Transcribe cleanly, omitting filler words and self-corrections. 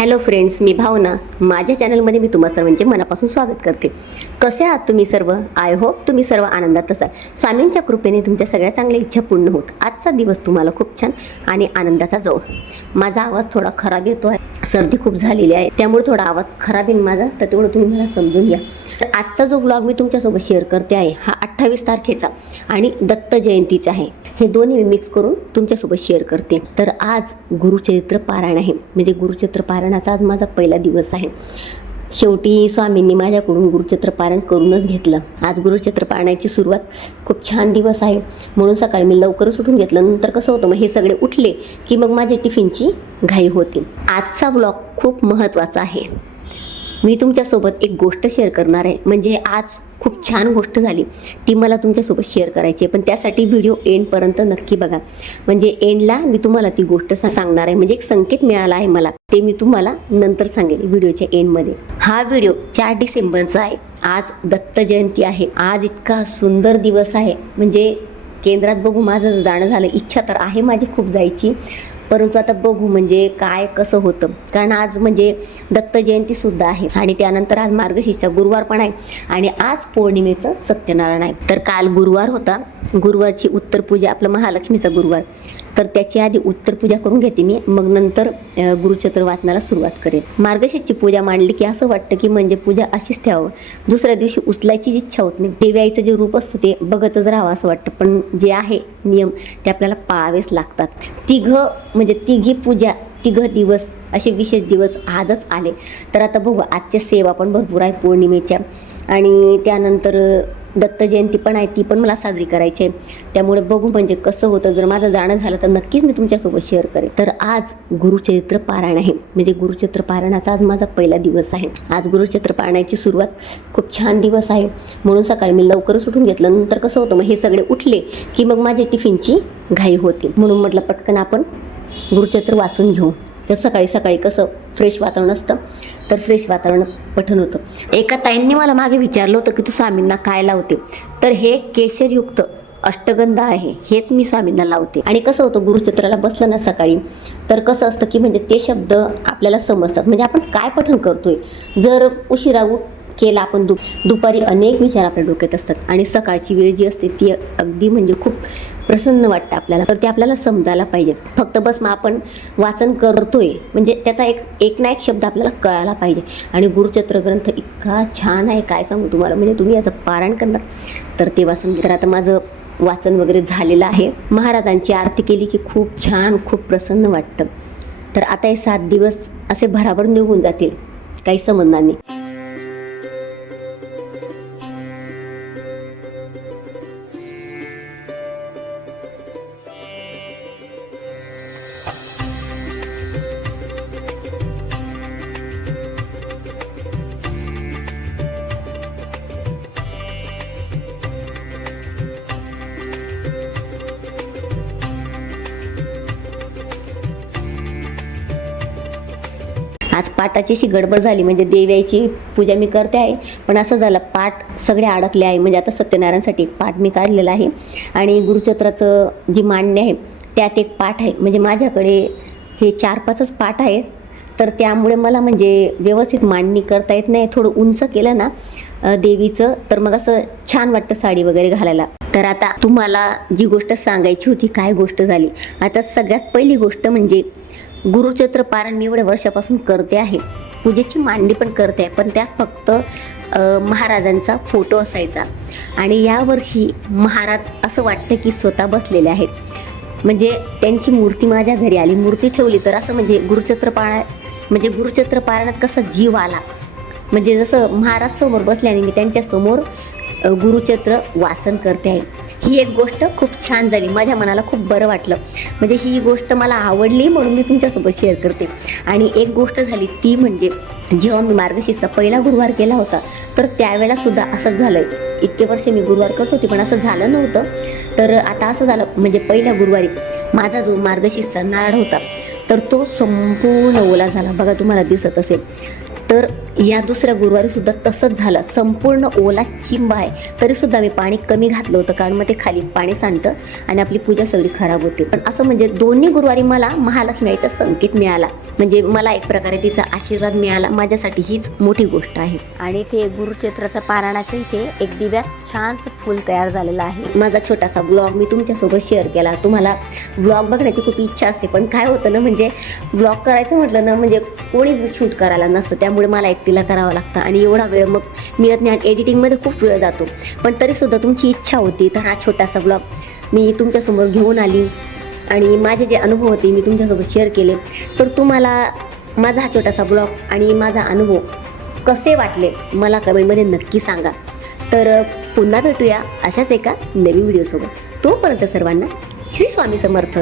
Hello friends, मी भावना. माझ्या चॅनलमध्ये मी तुम्हा सर्वांचे मनापासून स्वागत करते. कसे आहात तुम्ही सर्व? आय होप तुम्ही सर्व आनंदात असाल. स्वामींच्या कृपेने तुमच्या सगळ्या चांगल्या इच्छा पूर्ण होत. आजचा दिवस तुम्हाला खूप छान आणि आनंदाचा जाओ. माझा आवाज थोडा खराब येतो आहे, सर्दी खूप झालेली आहे, त्यामुळे थोडा आवाज खराब येईल माझा, तर तेवढं तुम्ही मला समजून घ्या. तर आजचा जो व्लॉग मी तुमच्यासोबत शेअर करते आहे हा 28 तारखेचा आणि दत्त जयंतीचा आहे. हे दोन्ही मी मिक्स करून तुमच्यासोबत शेअर करते. तर आज गुरुचरित्र पारायण आहे, म्हणजे गुरुचरित्र पारायणाचा आज माझा पहिला दिवस आहे. शेवटी स्वामींनी माझ्याकडून गुरुचरित्र पारायण करूनच घेतलं. आज गुरुचरित्र पारायणाची सुरुवात खूप छान दिवस आहे म्हणून सकाळी मी लवकरच उठून घेतलं. नंतर कसं होतं, मग हे सगळे उठले की मग माझी टिफिनची घाई होती. आजचा व्लॉग खूप महत्त्वाचा आहे. मी तुमच्यासोबत एक गोष्ट शेअर करणार आहे, म्हणजे आज खूप छान गोष्ट झाली, ती मला तुमच्यासोबत शेअर करायची आहे. पण त्यासाठी व्हिडिओ एंडपर्यंत नक्की बघा, म्हणजे एंडला मी तुम्हाला ती गोष्ट सांगणार आहे. म्हणजे एक संकेत मिळाला आहे मला, ते मी तुम्हाला नंतर सांगेल व्हिडिओच्या एंडमध्ये. हा व्हिडिओ 4 डिसेंबरचा आहे. आज दत्त जयंती आहे. आज इतका सुंदर दिवस आहे, म्हणजे केंद्रात बघू माझं जाणं झालं. इच्छा तर आहे माझी खूप जायची, परंतु आता बघू म्हणजे काय कसं होतं. कारण आज म्हणजे दत्त जयंतीसुद्धा आहे आणि त्यानंतर आज मार्गशीर्षचा गुरुवार पण आहे आणि आज पौर्णिमेचं सत्यनारायण आहे. तर काल गुरुवार होता. गुरुवारची उत्तर पूजा, आपला महालक्ष्मीचा गुरुवार, तर त्याची आधी उत्तर पूजा करून घेते मी, मग नंतर गुरुचरित्र वाचनाला सुरुवात करेन. मार्गशीर्षची पूजा मांडली की असं वाटतं की म्हणजे पूजा अशीच ठेवावं, दुसऱ्या दिवशी उचलायची इच्छा होत नाही. देवी आईचं जे रूप असतं ते बघतच राहावं असं वाटतं, पण जे आहे नियम ते आपल्याला पाळावेच लागतात. म्हणजे तिघी पूजा, तिघ दिवस असे विशेष दिवस आजच आले. तर आता बघू, आजच्या सेवा पण भरपूर आहे पौर्णिमेच्या, आणि त्यानंतर दत्त जयंती पण आहे, ती पण मला साजरी करायची आहे. त्यामुळे बघू म्हणजे कसं होतं. जर माझं जाणं झालं तर नक्कीच मी तुमच्यासोबत शेअर करेन. तर आज गुरुचरित्र पारायण आहे, म्हणजे गुरुचरित्र पारायणाचा आज माझा पहिला दिवस आहे. आज गुरुचरित्र पारायणाची सुरुवात खूप छान दिवस आहे म्हणून सकाळी मी लवकरच उठून घेतलं. नंतर कसं होतं, मग हे सगळे उठले की मग माझी टिफिनची घाई होती, म्हणून म्हटलं पटकन आपण गुरुचरित्र वाचून घेऊ. तर सकाळी सकाळी कसं फ्रेश वातावरण असतं, तर फ्रेश वातावरण पठण होतं. एका ताईंनी मला मागे विचारलं होतं की तू स्वामींना काय लावते, तर हे केशरयुक्त अष्टगंध आहे, हेच मी स्वामींना लावते. आणि कसं होतं, गुरुचरित्राला बसलं ना सकाळी, तर कसं असतं की म्हणजे ते शब्द आपल्याला समजतात, म्हणजे आपण काय पठण करतोय. जर उशिरा केला आपण दुपारी अनेक विचार आपल्या डोक्यात असतात, आणि सकाळची वेळ जी असते ती अगदी म्हणजे खूप प्रसन्न वाटतं आपल्याला. तर ते आपल्याला समजायला पाहिजे. फक्त बस मग आपण वाचन करतोय म्हणजे त्याचा एक ना एक शब्द आपल्याला कळायला पाहिजे. आणि गुरुचरित्र ग्रंथ इतका छान आहे, काय सांगू तुम्हाला. म्हणजे तुम्ही याचं पारायण करणार तर ते वाचन. तर आता माझं वाचन वगैरे झालेलं आहे. महाराजांची आरती केली की खूप छान, खूप प्रसन्न वाटतं. तर आता हे 7 दिवस असे भराभर निघून जातील, काही समजणार नाही. आज पाटाची अशी गडबड झाली, म्हणजे देव्याची पूजा मी करते आहे, पण असं झालं पाठ सगळे अडकले आहे. म्हणजे आता सत्यनारायणसाठी एक पाठ मी काढलेला आहे आणि गुरुचरित्राचं जी मांडणी आहे त्यात एक पाठ आहे. म्हणजे माझ्याकडे हे 4-5च पाठ आहेत, तर त्यामुळे मला म्हणजे व्यवस्थित मांडणी करता येत नाही. थोडं उंच केलं ना देवीचं, तर मग असं छान वाटतं साडी वगैरे घालायला. तर आता तुम्हाला जी गोष्ट सांगायची होती, काय गोष्ट झाली. आता सगळ्यात पहिली गोष्ट म्हणजे गुरुचरित्र पारायण मी एवढ्या वर्षापासून करते आहे, पूजेची मांडणी पण करते आहे, पण त्यात फक्त महाराजांचा फोटो असायचा. आणि यावर्षी महाराज असं वाटतं की स्वतः बसलेले आहेत, म्हणजे त्यांची मूर्ती माझ्या घरी आली. मूर्ती ठेवली तर असं म्हणजे गुरुचरित्र पारायणात कसा जीव आला, म्हणजे जसं महाराज समोर बसल्याने मी त्यांच्यासमोर गुरुचरित्र वाचन करते आहे. ही एक गोष्ट खूप छान झाली, माझ्या मनाला खूप बरं वाटलं. म्हणजे ही गोष्ट मला आवडली म्हणून मी तुमच्यासोबत शेअर करते. आणि एक गोष्ट झाली ती म्हणजे जेव्हा मी मार्गशीर्षचा पहिला गुरुवार केला होता, तर त्यावेळेलासुद्धा असंच झालं. इतके वर्ष मी गुरुवार करत होते पण असं झालं नव्हतं. तर आता असं झालं, म्हणजे पहिल्या गुरुवारी माझा जो मार्गशीर्षचा नारळ होता तर तो संपूर्ण ओला झाला, बघा तुम्हाला दिसत असेल. तर या दुसऱ्या गुरुवारी सुद्धा तसंच झालं. संपूर्ण ओला चिंब आहे तरीसुद्धा मी पाणी कमी घातलं होतं, कारण मग ते खाली पाणी सांडतं आणि आपली पूजा सगळी खराब होते. पण असं म्हणजे दोन्ही गुरुवारी मला महालक्ष्मी आईचा संकेत मिळाला, म्हणजे मला एक प्रकारे तिचा आशीर्वाद मिळाला. माझ्यासाठी हीच मोठी गोष्ट आहे. आणि ते गुरुचैत्राचा पारायणाचं इथे एक दिव्यात छानसं फूल तयार झालेलं आहे. माझा छोटासा ब्लॉग मी तुमच्यासोबत शेअर केला. तुम्हाला ब्लॉग बघण्याची खूप इच्छा असते, पण काय होतं ना, म्हणजे ब्लॉग करायचं म्हटलं ना, म्हणजे कोणी शूट करायला नसतं, त्यामुळे मला एकटीला करावं लागतं आणि एवढा वेळ मग मिळत नाही. आणि एडिटिंगमध्ये खूप वेळ जातो. पण तरीसुद्धा तुमची इच्छा होती, तर हा छोटासा ब्लॉग मी तुमच्यासमोर घेऊन आली आणि माझे जे अनुभव होते मी तुमच्यासोबत शेअर केले. तर तुम्हाला माझा हा छोटासा ब्लॉग आणि माझा अनुभव कसे वाटले मला कमेंटमध्ये नक्की सांगा. तर पुन्हा भेटूया अशाच एका नवीन व्हिडिओसोबत. तोपर्यंत सर्वांना श्री स्वामी समर्थ.